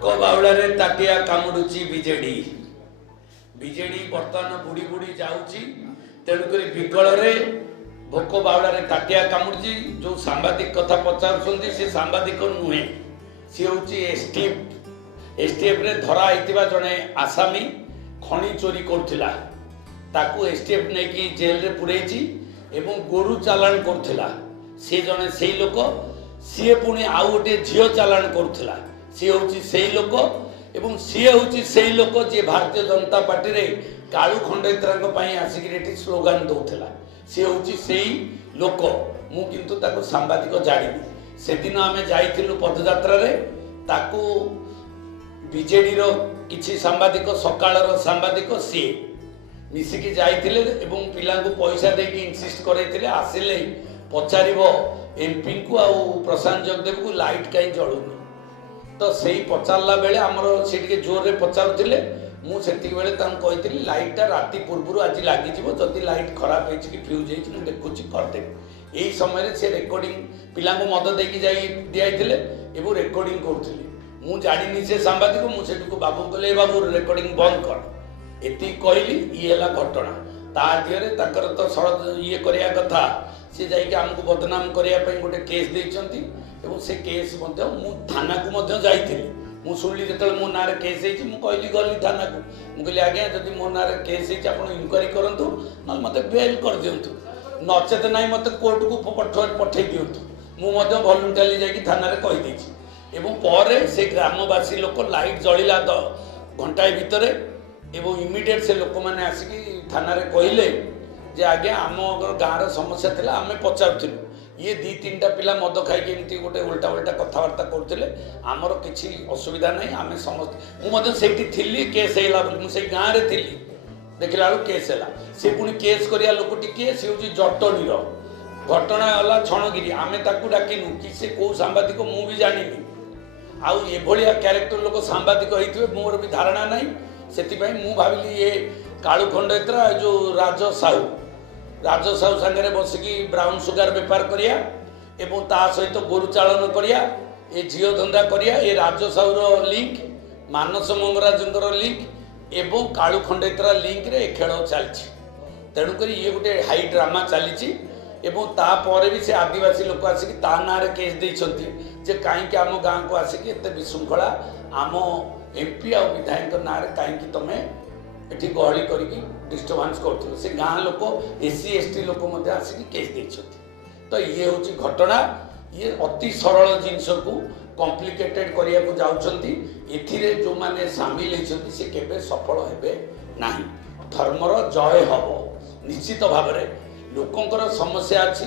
ଭୋକ ବାଉଳାରେ ତାଟିଆ କାମୁଡୁଛି ବିଜେଡି। ବିଜେଡି ବର୍ତ୍ତମାନ ବୁଡି ବୁଡି ଯାଉଛି, ତେଣୁକରି ବିକଳରେ ଭୋକ ବାଉଳାରେ ତାଟିଆ କାମୁଡୁଛି। ଯୋଉ ସାମ୍ବାଦିକ କଥା ପଚାରୁଛନ୍ତି ସେ ସାମ୍ବାଦିକ ନୁହେଁ, ସେ ହେଉଛି ଏସଟିଏଫ୍ ରେ ଧରା ହେଇଥିବା ଜଣେ ଆସାମୀ ଖଣି ଚୋରି କରୁଥିଲା, ତାକୁ ଏସଟିଏଫ୍ ନେଇକି ଜେଲରେ ପୁରେଇଛି ଏବଂ ଗୋରୁ ଚାଲାଣ କରୁଥିଲା। ସେ ଜଣେ ସେଇ ଲୋକ, ସିଏ ପୁଣି ଆଉ ଗୋଟିଏ ଝିଅ ଚାଲାଣ କରୁଥିଲା, ସିଏ ହେଉଛି ସେଇ ଲୋକ। ଏବଂ ସିଏ ହେଉଛି ସେଇ ଲୋକ ଯିଏ ଭାରତୀୟ ଜନତା ପାର୍ଟିରେ କାଳୁ ଖଣ୍ଡେତ୍ରାଙ୍କ ପାଇଁ ଆସିକି ଏଠି ସ୍ଲୋଗାନ ଦେଉଥିଲା, ସିଏ ହେଉଛି ସେଇ ଲୋକ। ମୁଁ କିନ୍ତୁ ତାକୁ ସାମ୍ବାଦିକ ଜାଣିନି। ସେଦିନ ଆମେ ଯାଇଥିଲୁ ପଦଯାତ୍ରାରେ, ତାକୁ ବିଜେଡିର କିଛି ସାମ୍ବାଦିକ, ସକାଳର ସାମ୍ବାଦିକ ସିଏ ମିଶିକି ଯାଇଥିଲେ ଏବଂ ପିଲାଙ୍କୁ ପଇସା ଦେଇକି ଇନସିଷ୍ଟ କରାଇଥିଲେ, ଆସିଲେ ପଚାରିବ ଏମ୍ପିଙ୍କୁ ଆଉ ପ୍ରଶାନ୍ତ ଜଗଦେବକୁ ଲାଇଟ୍ କାହିଁ ଜଳୁନି। ତ ସେଇ ପଚାରିଲା ବେଳେ ଆମର ସେ ଟିକେ ଜୋରରେ ପଚାରୁଥିଲେ, ମୁଁ ସେତିକି ବେଳେ ତାଙ୍କୁ କହିଥିଲି ଲାଇଟ୍ଟା ରାତି ପୂର୍ବରୁ ଆଜି ଲାଗିଯିବ, ଯଦି ଲାଇଟ୍ ଖରାପ ହେଇଛି କି ଫ୍ୟୁଜ୍ ହେଇଛି ମୁଁ ଦେଖୁଛି କରିଦେବି। ଏହି ସମୟରେ ସେ ରେକର୍ଡିଂ ପିଲାଙ୍କୁ ମଦ ଦେଇକି ଯାଇ ଦିଆଇଥିଲେ ଏବଂ ରେକର୍ଡିଂ କରୁଥିଲେ। ମୁଁ ଜାଣିନି ସେ ସାମ୍ବାଦିକ, ମୁଁ ସେଠିକୁ ବାବୁ କହିଲେ ଏ ବାବୁ ରେକର୍ଡିଂ ବନ୍ଦ କର, ଏତିକି କହିଲି। ଇଏ ହେଲା ଘଟଣା। ତା ଦେହରେ ତାଙ୍କର ତ ଇଏ କରିବା କଥା, ସେ ଯାଇକି ଆମକୁ ବଦନାମ କରିବା ପାଇଁ ଗୋଟେ କେସ୍ ଦେଇଛନ୍ତି ଏବଂ ସେ କେସ୍ ମଧ୍ୟ ମୁଁ ଥାନାକୁ ମଧ୍ୟ ଯାଇଥିଲି। ମୁଁ ଶୁଣିଲି ଯେତେବେଳେ ମୋ ନାଁରେ କେସ୍ ହେଇଛି, ମୁଁ କହିଲି ଗଲି ଥାନାକୁ, ମୁଁ କହିଲି ଆଜ୍ଞା ଯଦି ମୋ ନାଁରେ କେସ୍ ହେଇଛି ଆପଣ ଇନକ୍ୱାରି କରନ୍ତୁ, ନହେଲେ ମୋତେ ବେଲ୍ କରିଦିଅନ୍ତୁ, ନଚେତ ନାହିଁ ମୋତେ କୋର୍ଟକୁ ପଠେଇ ଦିଅନ୍ତୁ। ମୁଁ ମଧ୍ୟ ଭଲୁଣ୍ଟାରୀ ଯାଇକି ଥାନାରେ କହିଦେଇଛି। ଏବଂ ପରେ ସେ ଗ୍ରାମବାସୀ ଲୋକ ଲାଇଟ୍ ଜଳିଲା ଘଣ୍ଟାଏ ଭିତରେ ଏବଂ ଇମିଡ଼ିଏଟ୍ ସେ ଲୋକମାନେ ଆସିକି ଥାନାରେ କହିଲେ ଯେ ଆଜ୍ଞା ଆମ ଗାଁର ସମସ୍ୟା ଥିଲା, ଆମେ ପଚାରୁଥିଲୁ, ଇଏ 2-3ଟା ପିଲା ମଦ ଖାଇକି ଏମିତି ଗୋଟେ ଓଲଟା କଥାବାର୍ତ୍ତା କରୁଥିଲେ, ଆମର କିଛି ଅସୁବିଧା ନାହିଁ, ଆମେ ସମସ୍ତେ। ମୁଁ ମଧ୍ୟ ସେଇଠି ଥିଲି, କେସ୍ ହେଲା ବୋଲି ମୁଁ ସେଇ ଗାଁରେ ଥିଲି, ଦେଖିଲା ବେଳକୁ କେସ୍ ହେଲା। ସେ ପୁଣି କେସ୍ କରିବା ଲୋକଟି କିଏ? ସେ ହେଉଛି ଜଟଣୀର। ଘଟଣା ହେଲା ଛଣଗିରି। ଆମେ ତାକୁ ଡାକିନୁ କି ସେ କେଉଁ ସାମ୍ବାଦିକ ମୁଁ ବି ଜାଣିନି। ଆଉ ଏଭଳିଆ କ୍ୟାରେକ୍ଟର ଲୋକ ସାମ୍ବାଦିକ ହେଇଥିବେ ମୋର ବି ଧାରଣା ନାହିଁ। ସେଥିପାଇଁ ମୁଁ ଭାବିଲି ଏ କାଳୁ ଖଣ୍ଡେତ୍ରା ଯେଉଁ ରାଜ ସାହୁ ସାଙ୍ଗରେ ବସିକି ବ୍ରାଉନ୍ ସୁଗାର ବେପାର କରିବା ଏବଂ ତା ସହିତ ଗୋରୁ ଚାଳନ କରିବା, ଏ ଝିଅ ଧନ୍ଦା କରିବା, ଏ ରାଜ ସାହୁର ଲିଙ୍କ, ମାନସ ମଙ୍ଗରାଜଙ୍କର ଲିଙ୍କ ଏବଂ କାଳୁ ଖଣ୍ଡେତ୍ରା ଲିଙ୍କରେ ଏ ଖେଳ ଚାଲିଛି। ତେଣୁକରି ଇଏ ଗୋଟେ ହାଇ ଡ୍ରାମା ଚାଲିଛି ଏବଂ ତାପରେ ବି ସେ ଆଦିବାସୀ ଲୋକ ଆସିକି ତା ନାଁରେ କେସ୍ ଦେଇଛନ୍ତି ଯେ କାହିଁକି ଆମ ଗାଁକୁ ଆସିକି ଏତେ ବିଶୃଙ୍ଖଳା, ଆମ ଏମ୍ପି ଆଉ ବିଧାୟକଙ୍କ ନାଁରେ କାହିଁକି ତମେ ଏଠି ଗହଳି କରିକି ଡିଷ୍ଟର୍ବାନ୍ସ କରୁଥିଲ। ସେ ଗାଁ ଲୋକ, SC ST ଲୋକ ମଧ୍ୟ ଆସିକି କେସ୍ ଦେଇଛନ୍ତି। ତ ଇଏ ହେଉଛି ଘଟଣା। ଇଏ ଅତି ସରଳ ଜିନିଷକୁ କମ୍ପ୍ଲିକେଟେଡ୍ କରିବାକୁ ଯାଉଛନ୍ତି। ଏଥିରେ ଯେଉଁମାନେ ସାମିଲ ହେଇଛନ୍ତି ସେ କେବେ ସଫଳ ହେବେ ନାହିଁ। ଧର୍ମର ଜୟ ହେବ ନିଶ୍ଚିତ ଭାବରେ। ଲୋକଙ୍କର ସମସ୍ୟା ଅଛି,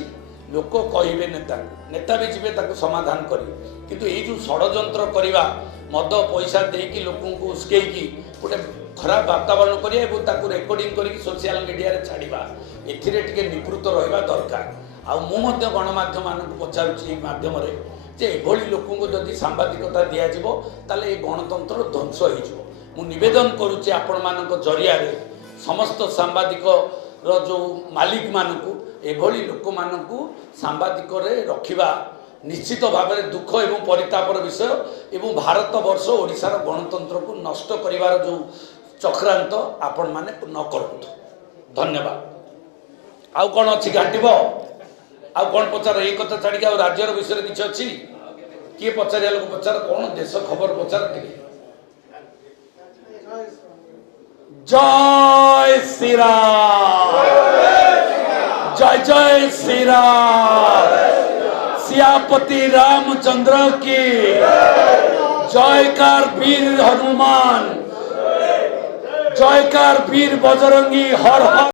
ଲୋକ କହିବେ ନେତାଙ୍କୁ, ନେତା ବି ଯିବେ ତାକୁ ସମାଧାନ କରିବେ। କିନ୍ତୁ ଏଇ ଯେଉଁ ଷଡ଼ଯନ୍ତ୍ର କରିବା, ମଦ ପଇସା ଦେଇକି ଲୋକଙ୍କୁ ଉସ୍କେଇକି ଗୋଟେ ଖରାପ ବାତାବରଣ କରିବା ଏବଂ ତାକୁ ରେକର୍ଡିଂ କରିକି ସୋସିଆଲ ମିଡ଼ିଆରେ ଛାଡ଼ିବା, ଏଥିରେ ଟିକେ ନିବୃତ୍ତ ରହିବା ଦରକାର। ଆଉ ମୁଁ ମଧ୍ୟ ଗଣମାଧ୍ୟମମାନଙ୍କୁ ପଚାରୁଛି ଏଇ ମାଧ୍ୟମରେ ଯେ ଏଭଳି ଲୋକଙ୍କୁ ଯଦି ସାମ୍ବାଦିକତା ଦିଆଯିବ ତାହେଲେ ଏ ଗଣତନ୍ତ୍ର ଧ୍ୱଂସ ହେଇଯିବ। ମୁଁ ନିବେଦନ କରୁଛି ଆପଣମାନଙ୍କ ଜରିଆରେ ସମସ୍ତ ସାମ୍ବାଦିକର ଯେଉଁ ମାଲିକମାନଙ୍କୁ, ଏଭଳି ଲୋକମାନଙ୍କୁ ସାମ୍ବାଦିକରେ ରଖିବା ନିଶ୍ଚିତ ଭାବରେ ଦୁଃଖ ଏବଂ ପରିତାପର ବିଷୟ ଏବଂ ଭାରତ ବର୍ଷ ଓଡ଼ିଶାର ଗଣତନ୍ତ୍ରକୁ ନଷ୍ଟ କରିବାର ଯେଉଁ ଚକ୍ରାନ୍ତ ଆପଣମାନେ ନ କରନ୍ତୁ। ଧନ୍ୟବାଦ। ଆଉ କ'ଣ ଅଛି ଘାଣ୍ଟିବ? ଆଉ କ'ଣ ପଚାର? ଏଇ କଥା ଛାଡ଼ିକି ଆଉ ରାଜ୍ୟର ବିଷୟରେ କିଛି ଅଛି? କିଏ ପଚାରିବା ଲୋକ ପଚାର, କ'ଣ ଦେଶ ଖବର ପଚାର ଟିକେ। ଜୟ ଶ୍ରୀରାମ, ଜୟ ଜୟ ଶ୍ରୀରାମ। सियापति रामचंद्र की जयकार वीर हनुमान, जयकार वीर बजरंगी, हर हर।